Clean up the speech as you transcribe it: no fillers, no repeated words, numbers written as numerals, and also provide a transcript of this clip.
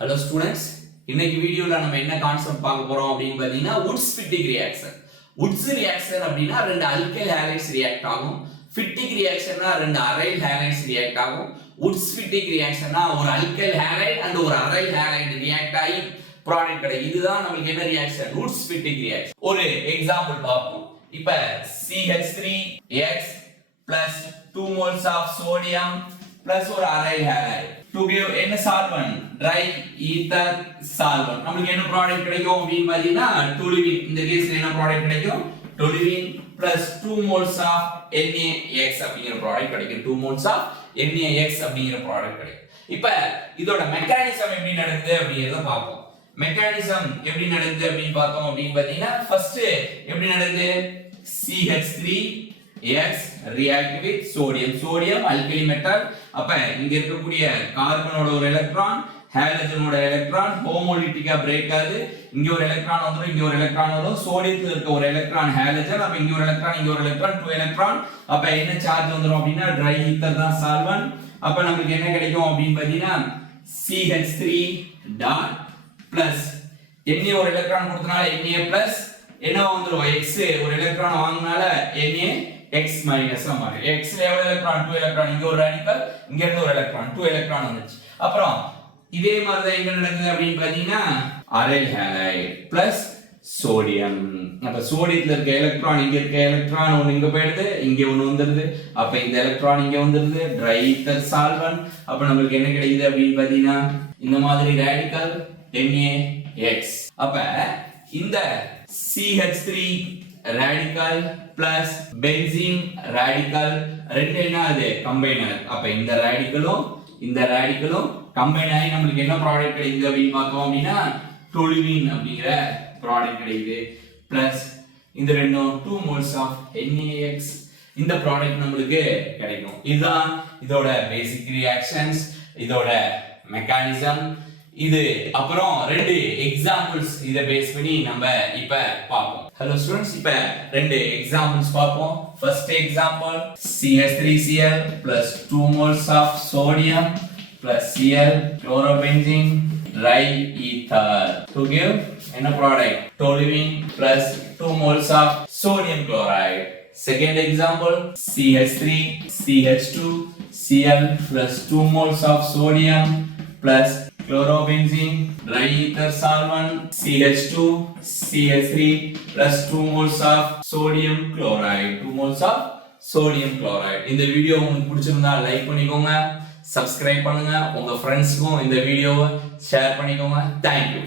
Hello students, இன்னைக்கு வீடியோல நம்ம என்ன கான்செப்ட் பார்க்க போறோம் அப்படினு பாத்தீங்கன்னா Woods Fittig reaction. Woods reaction அப்படினா ரெண்டு alkyl halides react ஆகும். Fittig reactionனா ரெண்டு aryl halides react ஆகும். Woods Fittig reactionனா ஒரு alkyl halide and ஒரு aryl halide react ஆகி ப்ராடக்ட் கிடைக்கும். இதுதான் நமக்கு என்ன ரியாக்ஷன்? Woods Fittig reaction. ஒரு எக்ஸாம்பிள் பார்ப்போம். இப்ப CH3X plus 2 moles of sodium plus ஒரு aryl halide to give என்ன solvent dry ether solvent நமக்கு என்ன ப்ராடக்ட் கிடைக்கும் அப்படினு பாத்தீங்கன்னா toluene இந்த கேஸ்ல என்ன ப்ராடக்ட் கிடைக்கும் toluene plus 2 moles of NaX அப்படிங்கிற ப்ராடக்ட் கிடைக்கும் 2 moles of NaX அப்படிங்கிற ப்ராடக்ட் கிடைக்கும் இப்போ இதோட மெக்கானிசம் எப்படி நடக்குது அப்படிங்கறத பாப்போம் மெக்கானிசம் எப்படி நடக்குது அப்படினு பார்த்தோம் அப்படினு பாத்தீங்கன்னா ஃபர்ஸ்ட் எப்படி நடக்குது CH3X react with sodium alkali metal அப்ப இங்க இருக்கக்கூடிய கார்பனோட ஒரு எலக்ட்ரான் ஹாலஜனோட எலக்ட்ரான் ஹோமோலிட்டிக்கா பிரேக் ஆகுது இங்க ஒரு எலக்ட்ரான் வந்துரும் இங்க ஒரு எலக்ட்ரான் வரும் சோடியத்துல இருக்க ஒரு எலக்ட்ரான் ஹாலஜன் அப்ப இங்க ஒரு எலக்ட்ரான் இங்க ஒரு எலக்ட்ரான் 2 எலக்ட்ரான் அப்ப என்ன சார்ஜ் வந்துரும் அப்படினா ட்ரை ஈத்தர் தான் சால்வன் அப்ப நமக்கு என்ன கிடைக்கும் அப்படினு பாத்தீங்கன்னா CH3 டாட் பிளஸ் Na ஒரு எலக்ட்ரான் கொடுத்தனால Na பிளஸ் என்ன வந்துரும் X ஒரு எலக்ட்ரான் வாங்குனால Na X minus மாறு X ல எவ்வளவு எலக்ட்ரான் 2 எலக்ட்ரான் இங்க ஒரு ராடிக்கல் இங்க இருந்து ஒரு எலக்ட்ரான் 2 எலக்ட்ரான் வந்துச்சு அப்புறம் இதே மாதிரி தான் எங்க நடக்குது அப்படினு பாத்தீங்கன்னா aryl halide plus சோடியம் அப்ப சோடியத்துல இருக்க எலக்ட்ரான் இங்க இருக்க எலக்ட்ரான் ஒன்னு இங்க போயிடுது இங்க ஒன்னு வந்துருது அப்ப இந்த எலக்ட்ரான் இங்க வந்துருது dry ether solvent அப்ப நமக்கு என்ன கிடைக்குது அப்படினு பாத்தீங்கன்னா இந்த மாதிரி ராடிக்கல் NaX அப்ப இந்த CH3 radical plus benzene radical ரெண்டு என்ன அது கம்பைனர் அப்ப இந்த ராடிக்கலும் கம்பைன் ஆகி நமக்கு என்ன ப்ராடக்ட் கிடைக்குது அப்படினு பார்த்தோம் அப்படினா toluene அப்படிங்கற ப்ராடக்ட் கிடைக்குது பிளஸ் இந்த ரெண்டும் 2 moles of NaX இந்த ப்ராடக்ட் நமக்கு கிடைக்கும் இதுதான் இதோட பேசிக் ரியாக்ஷன்ஸ் இதோட மெக்கானிசம் இது அப்புறம் ரெண்டு எக்ஸாம்பிள்ஸ் இத பேஸ் பண்ணி நம்ம இப்ப பாப்போம் ஹலோ ஸ்டூடண்ட்ஸ் இப்ப ரெண்டு எக்ஸாம்பிள்ஸ் பாப்போம் first example CH3Cl plus 2 moles of sodium plus Cl chlorobenzene dry ether to give என்ன product toluene plus 2 moles of sodium chloride second example CH3CH2 Cl plus 2 moles of sodium plus chlorobenzene dry ether solvent CH2 CH3 plus 2 moles of sodium chloride 2 moles of sodium chloride இந்த video உங்களுக்கு பிடிச்சிருந்தா like பண்ணிக்கோங்க subscribe பண்ணுங்க உங்க ஃப்ரெண்ட்ஸ்க்கும் இந்த வீடியோவை share பண்ணிக்கோங்க Thank you